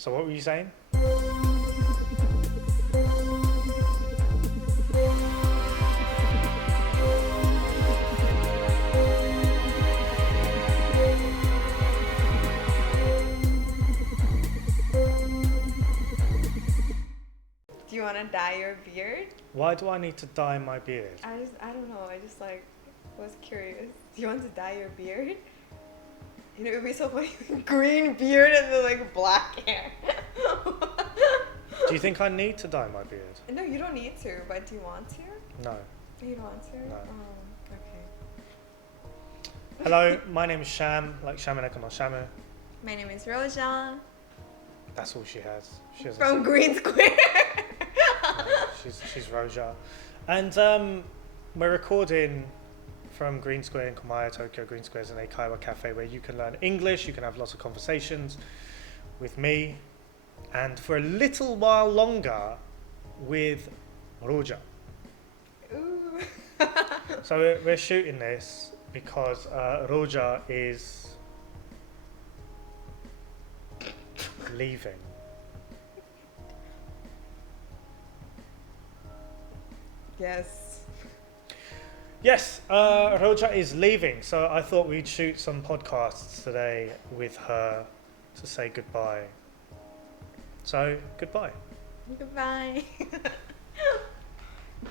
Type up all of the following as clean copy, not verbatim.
So what were you saying? Do you want to dye your beard? Why do I need to dye my beard? I don't know. I just like was curious. Do you want to dye your beard? You know, it would be so funny. Green beard and then like black hair. Do you think I need to dye my beard? No, you don't need to. But do you want to? No. You don't want to? No. Oh, okay. Hello, my name is Sham, like Shamaneka no Shamu. My name is Roja. That's all she has. She doesn't From say- Green Square. She's Roja. And we're recording from Green Square in Komaya, Tokyo. Green Square is an Eikaiwa cafe where you can learn English, you can have lots of conversations with me, and for a little while longer with Roja. Ooh. So we're shooting this because Roja is leaving. Yes. Yes, Roja is leaving, so I thought we'd shoot some podcasts today with her to say goodbye. So, goodbye. Goodbye.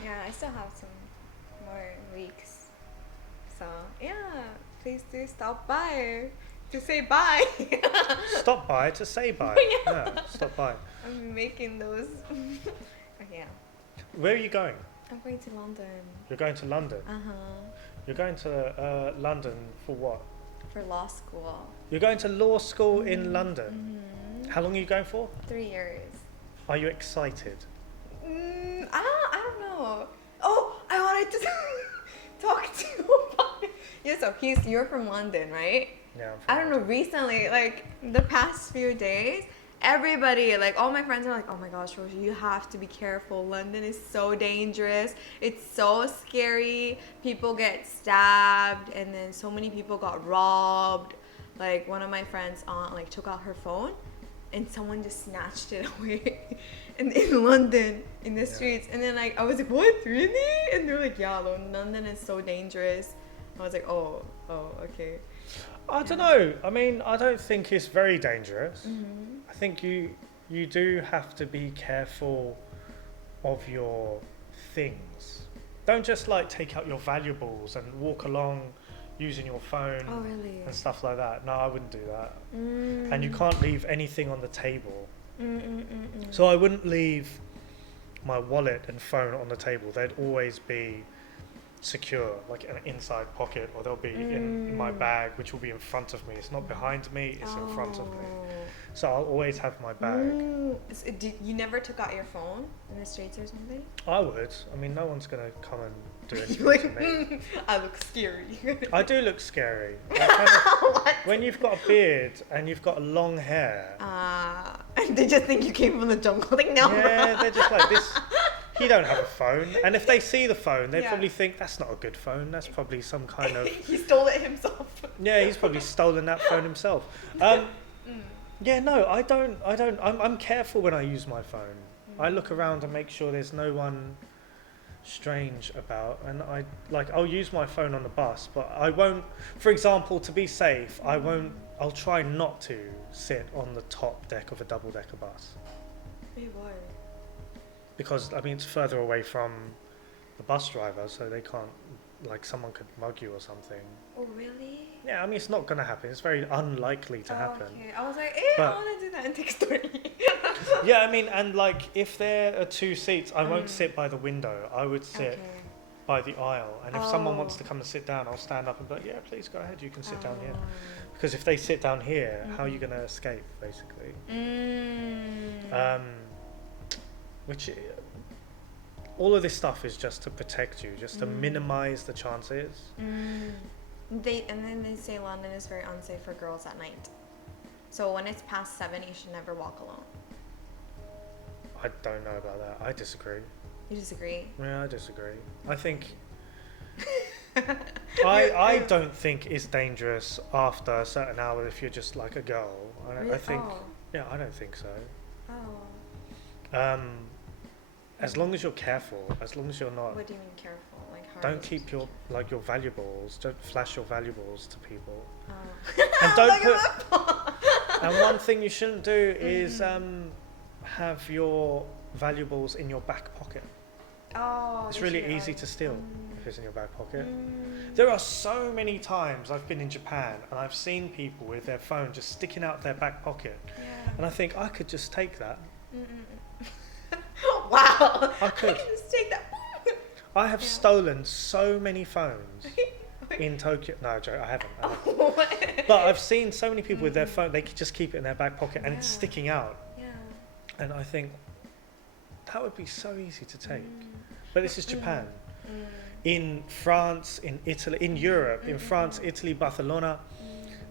Yeah, I still have some more weeks. So, yeah, please do stop by to say bye. Stop by to say bye. Yeah. Yeah, stop by. I'm making those. Yeah. Where are you going? I'm going to London. You're going to London. Uh-huh. You're going to London for what? For law school. You're going to law school in London. Mm-hmm. How long are you going for? 3 years. Are you excited? I don't know. Oh, I wanted to talk to you about it. Yeah, so you're from London, right? Yeah. I'm from I don't know, London. recently, like the past few days, everybody, like all my friends are like, oh my gosh, Roshi, you have to be careful. London is so dangerous. It's so scary. People get stabbed and then so many people got robbed. Like one of my friends' aunt like took out her phone and someone just snatched it away in London in the streets. And then like I was like, what, really? And they're like, yeah, London is so dangerous. I was like, oh, okay. I don't know. I mean, I don't think it's very dangerous. Mm-hmm. I think you do have to be careful of your things. Don't just like take out your valuables and walk along using your phone Oh, really? and stuff like that. No, I wouldn't do that. Mm. And you can't leave anything on the table. Mm. So I wouldn't leave my wallet and phone on the table. They'd always be secure, like in an inside pocket, or they'll be in my bag, which will be in front of me. It's not behind me, it's in front of me. So I'll always have my bag. So you never took out your phone in the streets or something? I would. I mean, no one's going to come and do anything You're to me. I look scary. I do look scary. I kind of, What? when you've got a beard and you've got long hair, They just think you came from the jungle. Like, no. yeah, they're just like this. He don't have a phone, and if they see the phone, they Yeah. probably think that's not a good phone. That's probably some kind of He stole it himself. yeah. He's probably stolen that phone himself. Yeah, no, I don't. I'm careful when I use my phone. I look around and make sure there's no one strange about, and I'll use my phone on the bus, but I won't. For example, to be safe, I'll try not to sit on the top deck of a double-decker bus. Wait, why? Because I mean it's further away from the bus driver, so they can't, like someone could mug you or something. Oh, really? Yeah, I mean it's not gonna happen. It's very unlikely to happen. Okay. I was like, I But- want to do that and take a story. Yeah, I mean, and like if there are two seats, I won't sit by the window. I would sit Okay. by the aisle, and if someone wants Oh. to come and sit down, I'll stand up and be like, yeah, please go ahead. You can sit down here. Because if they sit down here, how are you gonna escape, basically? Which all of this stuff is just to protect you, just to minimize the chances. And then they say London is very unsafe for girls at night. So when it's past 7, you should never walk alone. I don't know about that. I disagree. You disagree? Yeah, I disagree. I think I don't think it's dangerous after a certain hour if you're just like a girl. I think Yeah, I don't think so. Oh. As long as you're careful, as long as you're not. What do you mean careful? Like how? Don't keep your valuables. Don't flash your valuables to people. Oh. And don't put. And one thing you shouldn't do is have your valuables in your back pocket. Oh. It's really easy to steal if it's in your back pocket. There are so many times I've been in Japan and I've seen people with their phone just sticking out their back pocket, and I think I could just take that. Wow. I could just take that. I have stolen so many phones in Tokyo. No, joke, I haven't. But I've seen so many people with their phone, they could just keep it in their back pocket and it's sticking out. Yeah. And I think that would be so easy to take. But this is Japan. In France, in Italy, in Europe, in France, Italy, Barcelona,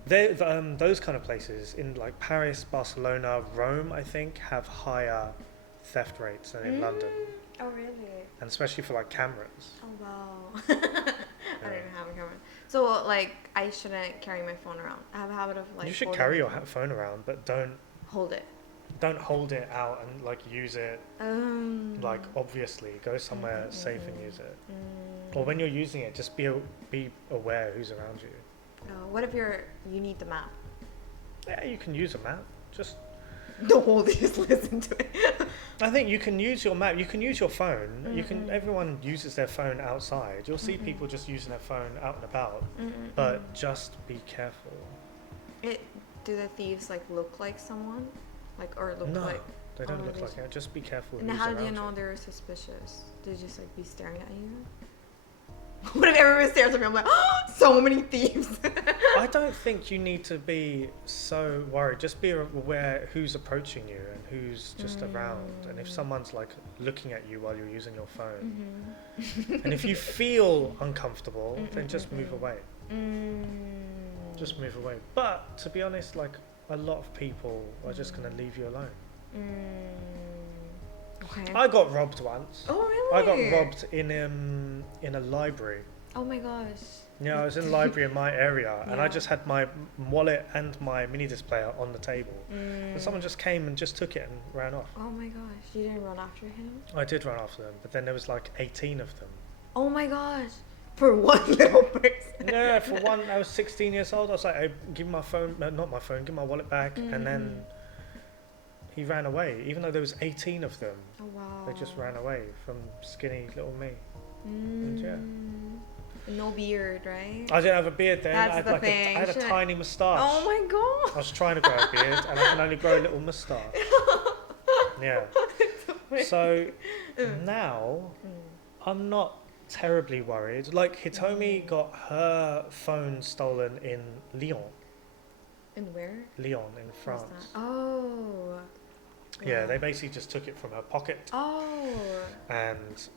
those kind of places, in like Paris, Barcelona, Rome, I think, have higher theft rates than in London. Oh, really? And especially for like cameras. Oh, wow. I don't even have a camera. So, like, I shouldn't carry my phone around. I have a habit of, like, you should carry your phone around, but don't hold it. Don't hold it out and like use it like obviously. Go somewhere safe and use it. Or when you're using it, just be aware who's around you. What if you need the map? Yeah, you can use a map. Just don't hold it. Just listen to it. I think you can use your map. You can use your phone. You can. Everyone uses their phone outside. You'll see people just using their phone out and about. But just be careful. Do the thieves like look like someone? Like or look no, like? They don't look like it. Just be careful. And how do you know they're suspicious? They just like be staring at you? What if everyone stares at me? I'm like, oh, so many thieves. I don't think you need to be so worried. Just be aware who's approaching you and who's just around. And if someone's like looking at you while you're using your phone, and if you feel uncomfortable, then just move away. Just move away. But to be honest, like a lot of people are just going to leave you alone. Okay. I got robbed once. Oh, really? I got robbed in a library. Oh my gosh. Yeah, I was in a library in my area, and I just had my wallet and my mini disc player on the table. And someone just came and just took it and ran off. Oh my gosh, you didn't run after him? I did run after them, but then there was like 18 of them. Oh my gosh. For one little person. Yeah, for one, I was 16 years old. I was like, hey, give me my phone, not my phone, give my wallet back. And then he ran away, even though there was 18 of them. Oh, wow. They just ran away from skinny little me. And yeah. No beard, right? I didn't have a beard then. That's I had the like thing. I had a tiny moustache. Oh my god. I was trying to grow a beard and I can only grow a little moustache. Yeah. So now I'm not terribly worried. Like Hitomi got her phone stolen in Lyon. In where? Lyon in France. Oh. Yeah, they basically just took it from her pocket. Oh. And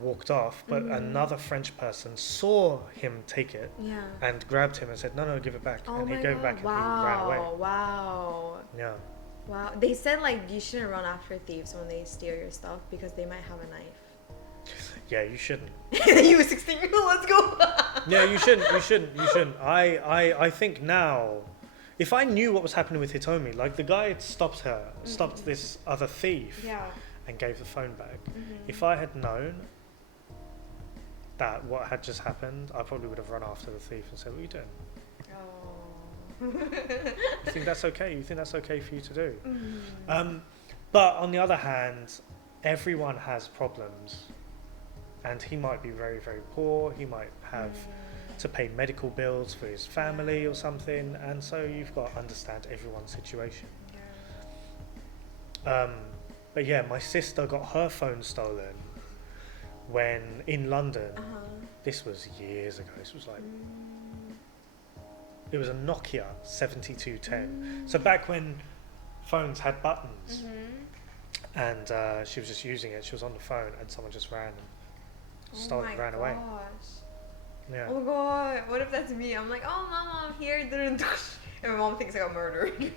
walked off, but another French person saw him take it and grabbed him and said, no, give it back. And he gave it back and he ran away. Wow. Yeah. Wow. They said like you shouldn't run after thieves when they steal your stuff because they might have a knife. Yeah, you shouldn't. You were 16, let's go. Yeah, you shouldn't. I think now, if I knew what was happening with Hitomi, like the guy had stopped this other thief and gave the phone back. If I had known that what had just happened, I probably would have run after the thief and said, what are you doing? You think that's okay? You think that's okay for you to do? But on the other hand, everyone has problems. And he might be very, very poor. He might have to pay medical bills for his family or something. And so you've got to understand everyone's situation. But yeah, my sister got her phone stolen when in London. This was years ago. This was like... It was a Nokia 7210. So back when phones had buttons. And she was just using it. She was on the phone and someone just ran and ran away. Yeah. Oh my god, what if that's me? I'm like, oh mama, I'm here. And my mom thinks I got murdered.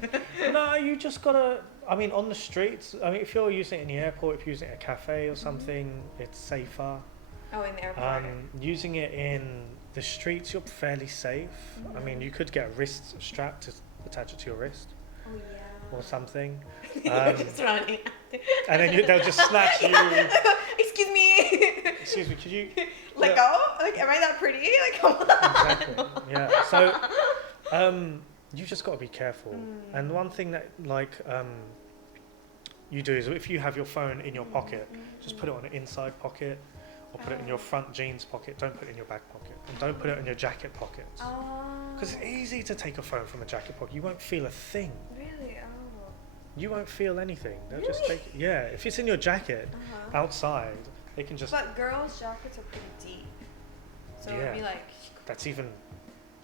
No, you just gotta, I mean, on the streets, I mean, if you're using it in the airport, if you're using it at a cafe or something, it's safer. Oh, in the airport. Using it in the streets, you're fairly safe. I mean, you could get a wrist strap to attach it to your wrist. Oh yeah. or something. Just running. And then they'll just snatch you. Excuse me. Excuse me, could you Let go? Like, am I that pretty? Like, come on. Exactly. Yeah. So, you just got to be careful. And one thing that you do is if you have your phone in your pocket, just put it on an inside pocket, or put it in your front jeans pocket. Don't put it in your back pocket, and don't put it in your jacket pockets. Because it's easy to take a phone from a jacket pocket. You won't feel a thing. Really? Oh. You won't feel anything. They'll just take it. Yeah. If it's in your jacket outside, they can just. But girls' jackets are pretty deep, so it'd be like. That's even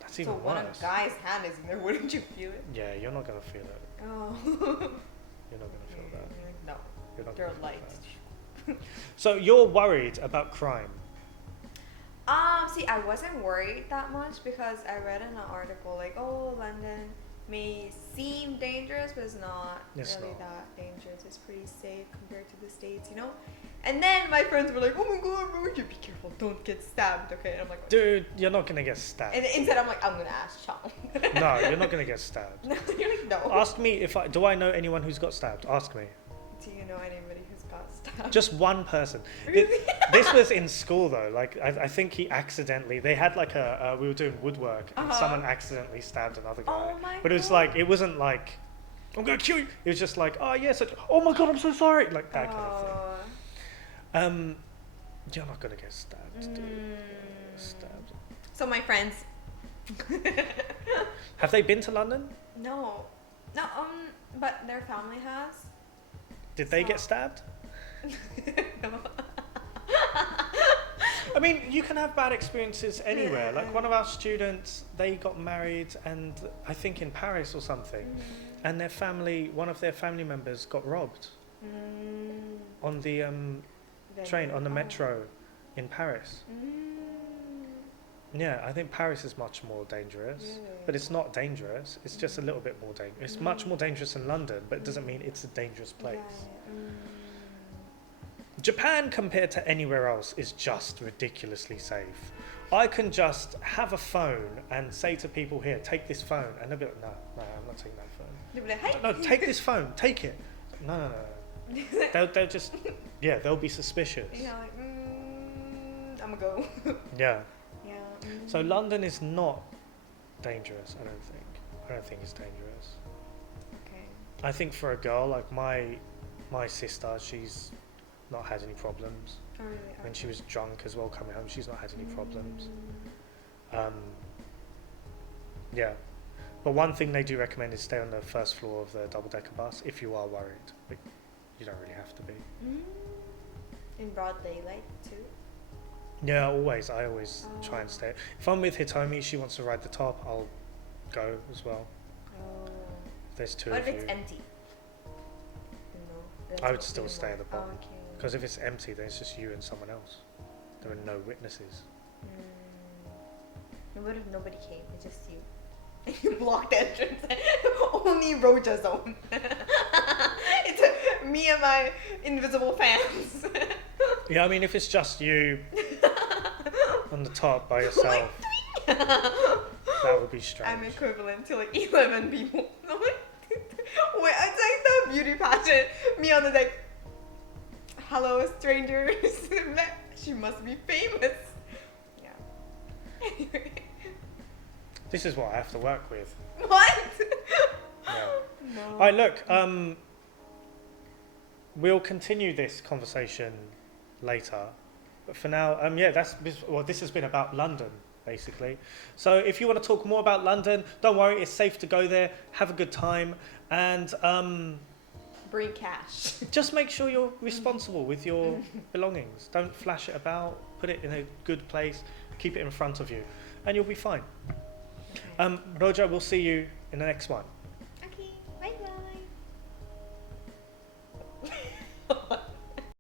so worse. when a guy's hand is in there, wouldn't you feel it? Yeah, you're not gonna feel it. Oh. You're not gonna feel that. No. You're not They're gonna feel light. that. So you're worried about crime? See, I wasn't worried that much because I read in an article like, oh, London may seem dangerous, but it's not really that dangerous. It's pretty safe compared to the States, you know? And then my friends were like, oh my god, Roja, be careful, don't get stabbed, okay? And I'm like, dude, you're not gonna get stabbed. And instead I'm like, I'm gonna ask Sham. No, you're not gonna get stabbed. No, you're like, no. Ask me do I know anyone who's got stabbed? Ask me. Do you know anybody who's got stabbed? Just one person. Really? This was in school though. Like I think he accidentally. They had like we were doing woodwork, and someone accidentally stabbed another guy. Oh my but it was like it wasn't like I'm gonna kill you. It was just like oh yes, oh my god, I'm so sorry, like that kind of thing. You're not gonna get stabbed. Dude. Stabbed. So my friends. Have they been to London? No, but their family has. Did they get stabbed? No. I mean, you can have bad experiences anywhere. Like one of our students, they got married, and I think in Paris or something, and one of their family members got robbed on the train, on the metro in Paris. Yeah, I think Paris is much more dangerous, but it's not dangerous. It's just a little bit more dangerous. It's much more dangerous than London, but it doesn't mean it's a dangerous place. Japan, compared to anywhere else, is just ridiculously safe. I can just have a phone and say to people here, take this phone, and they'll be like, no, I'm not taking that phone. They'll be like, hey. No, take this phone, take it. No. They'll just, they'll be suspicious. Yeah, like, I'm gonna go. Yeah. So London is not dangerous, I don't think. I don't think it's dangerous. Okay. I think for a girl, like my sister, she's not had any problems. Oh, really? When she was drunk as well coming home, she's not had any problems. Yeah. But one thing they do recommend is stay on the first floor of the double-decker bus if you are worried. But you don't really have to be. In broad daylight too? Yeah, always. I always try and stay. If I'm with Hitomi, she wants to ride the top, I'll go as well. Oh. If there's two what of if you. it's empty? No. I would still stay at the bottom. Oh, okay. Because if it's empty, then it's just you and someone else. There are no witnesses. What if nobody came? It's just you. And you blocked the entrance. Only Roja zone. It's me and my invisible fans. Yeah, I mean, if it's just you on the top by yourself, that would be strange. I'm equivalent to like 11 people. Wait, it's like the beauty pageant. Me on the deck. Hello, strangers. She must be famous. Yeah. Anyway. This is what I have to work with. What? Yeah. No. All right, look. We'll continue this conversation later, but for now, this has been about London, basically. So if you want to talk more about London, don't worry, it's safe to go there. Have a good time, and bring cash. just make sure you're responsible with your belongings. Don't flash it about. Put it in a good place. Keep it in front of you, and you'll be fine. Okay. Roja, we'll see you in the next one.